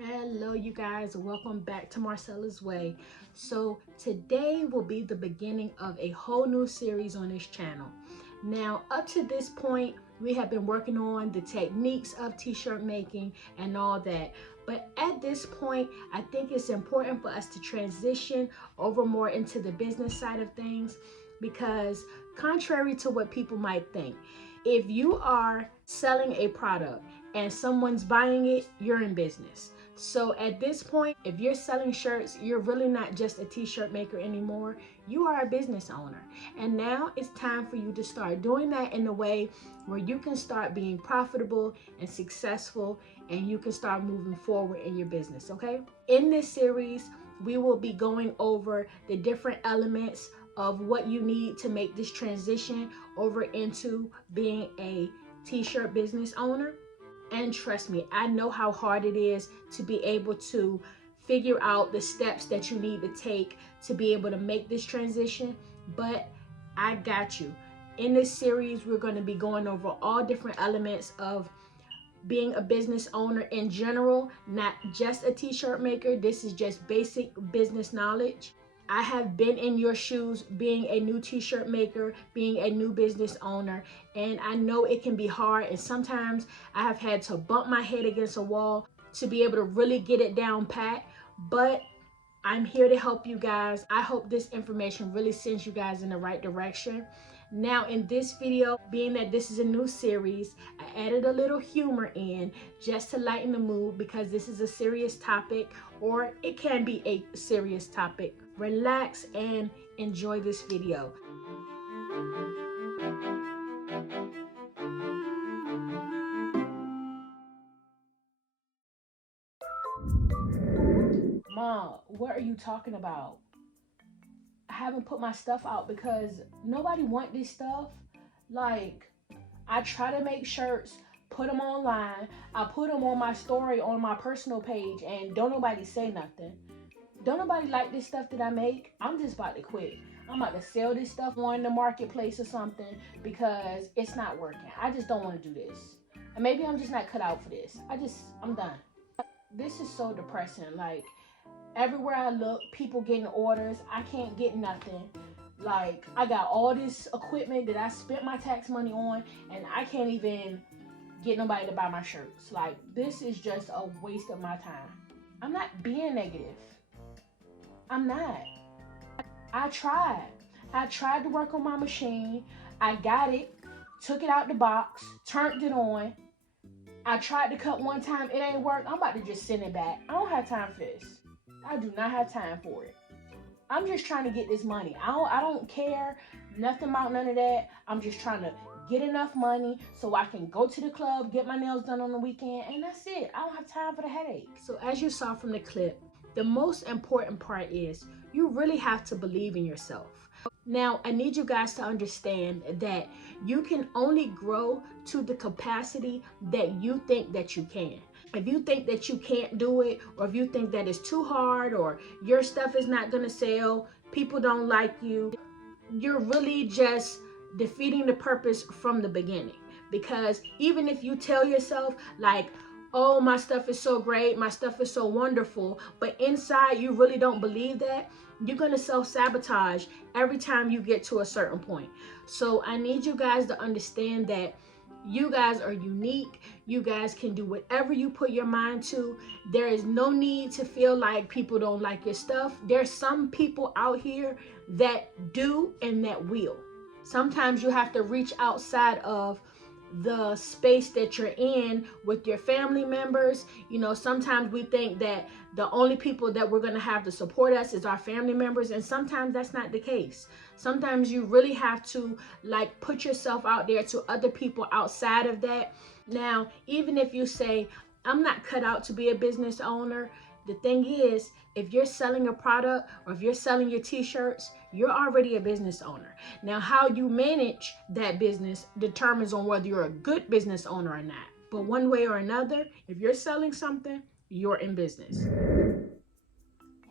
Hello you guys, welcome back to Marcella's Way. So today will be the beginning of a whole new series on this channel. Now up to this point we have been working on the techniques of t-shirt making and all that, but at this point I think it's important for us to transition over more into the business side of things, because contrary to what people might think, if you are selling a product and someone's buying it, you're in business. So at this point, if you're selling shirts, you're really not just a t-shirt maker anymore. You are a business owner. And now it's time for you to start doing that in a way where you can start being profitable and successful, and you can start moving forward in your business, okay? In this series, we will be going over the different elements of what you need to make this transition over into being a t-shirt business owner. And trust me, I know how hard it is to be able to figure out the steps that you need to take to be able to make this transition, but I got you. In this series, we're going to be going over all different elements of being a business owner in general, not just a t-shirt maker. This is just basic business knowledge. I have been in your shoes being a new t-shirt maker, being a new business owner, and I know it can be hard, and sometimes I have had to bump my head against a wall to be able to really get it down pat, but I'm here to help you guys. I hope this information really sends you guys in the right direction. Now in this video, being that this is a new series, I added a little humor in just to lighten the mood, because this is a serious topic, or it can be a serious topic. Relax and enjoy this video. Mom, what are you talking about? I haven't put my stuff out because nobody want this stuff. Like, I try to make shirts, put them online. I put them on my story on my personal page, and don't nobody say nothing. Don't nobody like this stuff that I make. I'm just about to quit. I'm about to sell this stuff on the marketplace or something, because it's not working. I just don't want to do this. And maybe I'm just not cut out for this. I'm done. This is so depressing. Like, everywhere I look, people getting orders. I can't get nothing. Like, I got all this equipment that I spent my tax money on, and I can't even get nobody to buy my shirts. Like, this is just a waste of my time. I'm not being negative. I'm not. I tried. I tried to work on my machine. I got it, took it out the box, turned it on. I tried to cut one time, it ain't work. I'm about to just send it back. I don't have time for this. I do not have time for it. I'm just trying to get this money. I don't care nothing about none of that. I'm just trying to get enough money so I can go to the club, get my nails done on the weekend, and that's it. I don't have time for the headache. So as you saw from the clip, the most important part is you really have to believe in yourself. Now, I need you guys to understand that you can only grow to the capacity that you think that you can. If you think that you can't do it, or if you think that it's too hard, or your stuff is not gonna sell, people don't like you, you're really just defeating the purpose from the beginning. Because even if you tell yourself like, oh, my stuff is so great, my stuff is so wonderful, but inside you really don't believe that, you're going to self-sabotage every time you get to a certain point. So I need you guys to understand that you guys are unique. You guys can do whatever you put your mind to. There is no need to feel like people don't like your stuff. There's some people out here that do and that will. Sometimes you have to reach outside of the space that you're in with your family members. You know, sometimes we think that the only people that we're going to have to support us is our family members, and sometimes that's not the case. Sometimes you really have to like put yourself out there to other people outside of that. Now, even if you say, I'm not cut out to be a business owner, the thing is, if you're selling a product or if you're selling your t-shirts, you're already a business owner. Now, how you manage that business determines on whether you're a good business owner or not. But one way or another, if you're selling something, you're in business.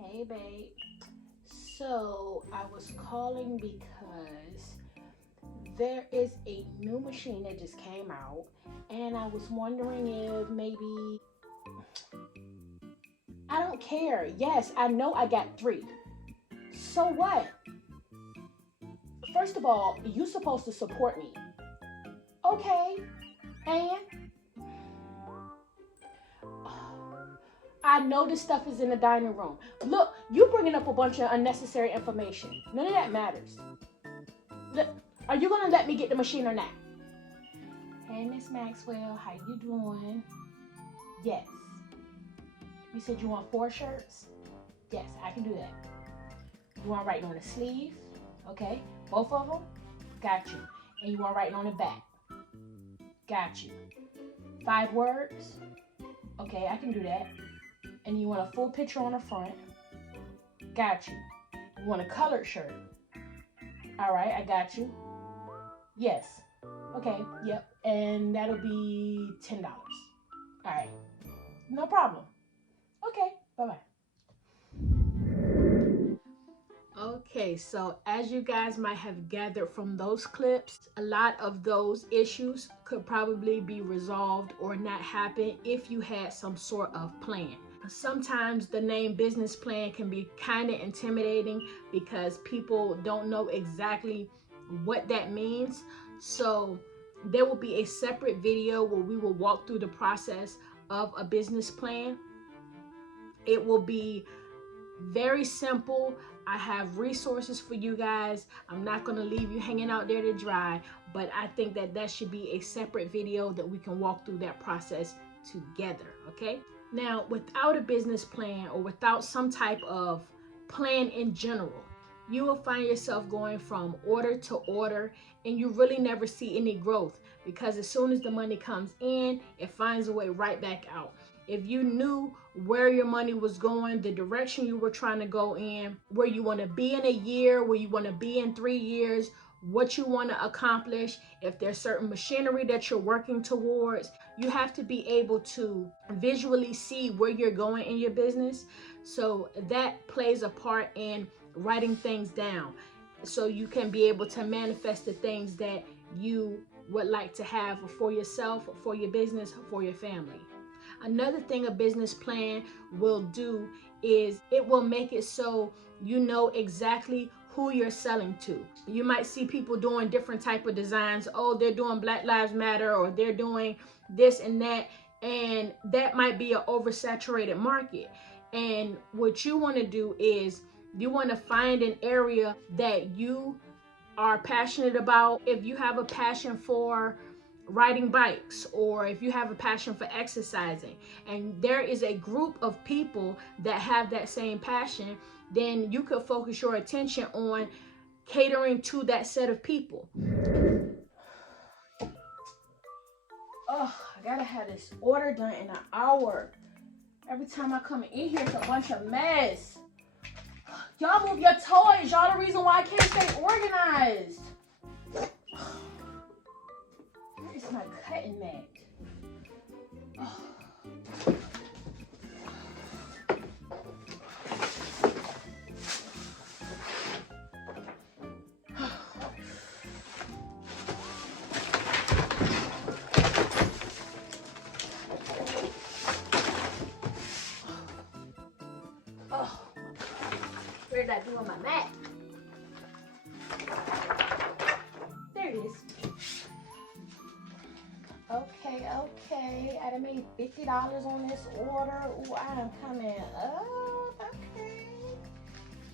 Hey, babe. So I was calling because there is a new machine that just came out, and I was wondering if maybe care. Yes, I know I got 3. So what? First of all, you're supposed to support me. Okay, and I know this stuff is in the dining room. Look, you bringing up a bunch of unnecessary information. None of that matters. Look, are you gonna let me get the machine or not? Hey, Miss Maxwell, how you doing? Yes. You said you want 4 shirts? Yes, I can do that. You want writing on the sleeve? Okay, both of them? Got you. And you want writing on the back? Got you. 5 words? Okay, I can do that. And you want a full picture on the front? Got you. You want a colored shirt? All right, I got you. Yes. Okay, yep. And that'll be $10. All right. No problem. Okay, bye-bye. Okay, so as you guys might have gathered from those clips, a lot of those issues could probably be resolved or not happen if you had some sort of plan. Sometimes the name business plan can be kind of intimidating because people don't know exactly what that means. So there will be a separate video where we will walk through the process of a business plan. It will be very simple. I have resources for you guys. I'm not going to leave you hanging out there to dry, but I think that that should be a separate video that we can walk through that process together, okay? Now, without a business plan or without some type of plan in general, you will find yourself going from order to order and you really never see any growth, because as soon as the money comes in, it finds a way right back out. If you knew where your money was going, the direction you were trying to go in, where you want to be in a year, where you want to be in 3 years, what you want to accomplish, if there's certain machinery that you're working towards, you have to be able to visually see where you're going in your business. So that plays a part in writing things down so you can be able to manifest the things that you would like to have for yourself, for your business, for your family. Another thing a business plan will do is it will make it so you know exactly who you're selling to. You might see people doing different type of designs. Oh, they're doing Black Lives Matter, or they're doing this and that, and that might be an oversaturated market. And what you want to do is you want to find an area that you are passionate about. If you have a passion for riding bikes, or if you have a passion for exercising, and there is a group of people that have that same passion, then you could focus your attention on catering to that set of people. Oh, I gotta have this order done in an hour. Every time I come in here, it's a bunch of mess. Y'all move your toys. Y'all the reason why I can't stay organized. It's my cutting mat. Oh. Oh. Where did I do on my mat? There it is. Okay. I done made $50 on this order. Ooh, I am coming up. Okay.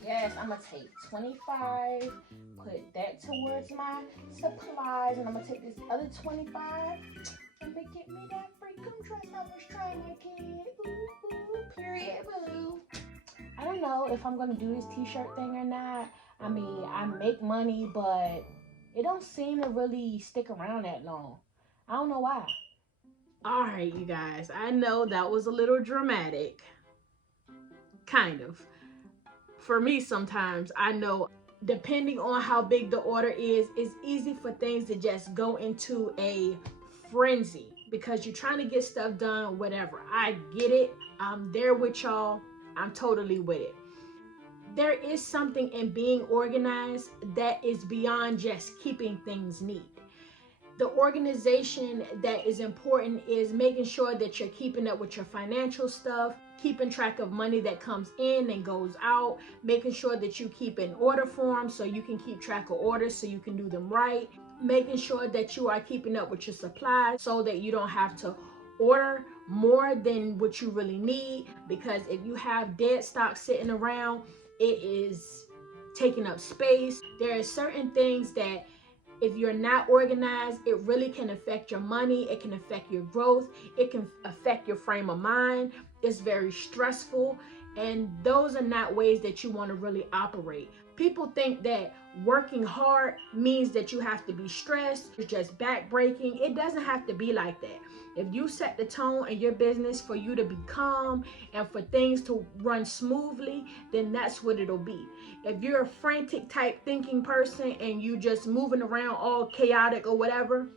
Yes, I'm gonna take 25, put that towards my supplies, and I'm gonna take this other 25 and get me that freakum dress I was trying to get. Ooh, period blue. I don't know if I'm gonna do this t-shirt thing or not. I mean, I make money, but it don't seem to really stick around that long. I don't know why. All right, you guys, I know that was a little dramatic. Kind of. For me, sometimes, I know, depending on how big the order is, it's easy for things to just go into a frenzy because you're trying to get stuff done, whatever. I get it. I'm there with y'all. I'm totally with it. There is something in being organized that is beyond just keeping things neat. The organization that is important is making sure that you're keeping up with your financial stuff, keeping track of money that comes in and goes out, making sure that you keep in order forms so you can keep track of orders so you can do them right, making sure that you are keeping up with your supplies so that you don't have to order more than what you really need, because if you have dead stock sitting around, it is taking up space. There are certain things that if you're not organized, it really can affect your money. It can affect your growth. It can affect your frame of mind. It's very stressful. And those are not ways that you want to really operate. People think that working hard means that you have to be stressed, it's just backbreaking. It doesn't have to be like that. If you set the tone in your business for you to be calm and for things to run smoothly, then that's what it'll be. If you're a frantic type thinking person and you just moving around all chaotic or whatever,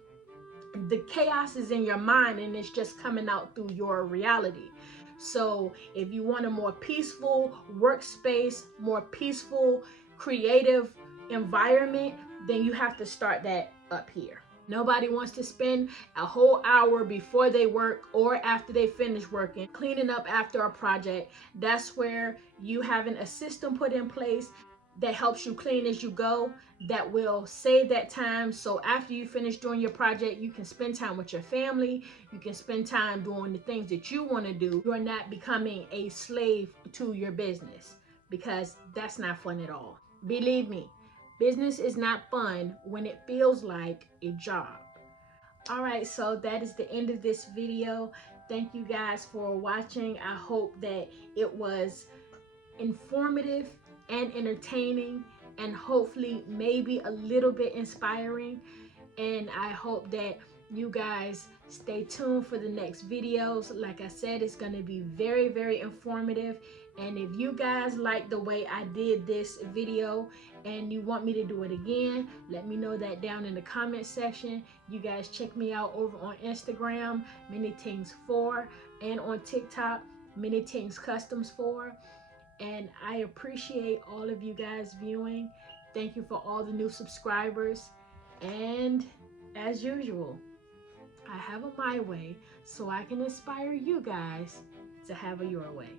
the chaos is in your mind and it's just coming out through your reality. So if you want a more peaceful workspace, more peaceful, creative environment, then you have to start that up here. Nobody wants to spend a whole hour before they work or after they finish working cleaning up after a project. That's where you having a system put in place that helps you clean as you go, that will save that time. So after you finish doing your project, you can spend time with your family. You can spend time doing the things that you want to do. You're not becoming a slave to your business, because that's not fun at all. Believe me, business is not fun when it feels like a job. All right, so that is the end of this video. Thank you guys for watching. I hope that it was informative and entertaining, and hopefully maybe a little bit inspiring. And I hope that you guys stay tuned for the next videos. Like I said, it's going to be very, very informative. And if you guys like the way I did this video and you want me to do it again, let me know that down in the comment section. You guys check me out over on Instagram, minitingz4, and on TikTok, minitingzcustoms4. And I appreciate all of you guys viewing. Thank you for all the new subscribers. And as usual, I have a my way so I can inspire you guys to have a your way.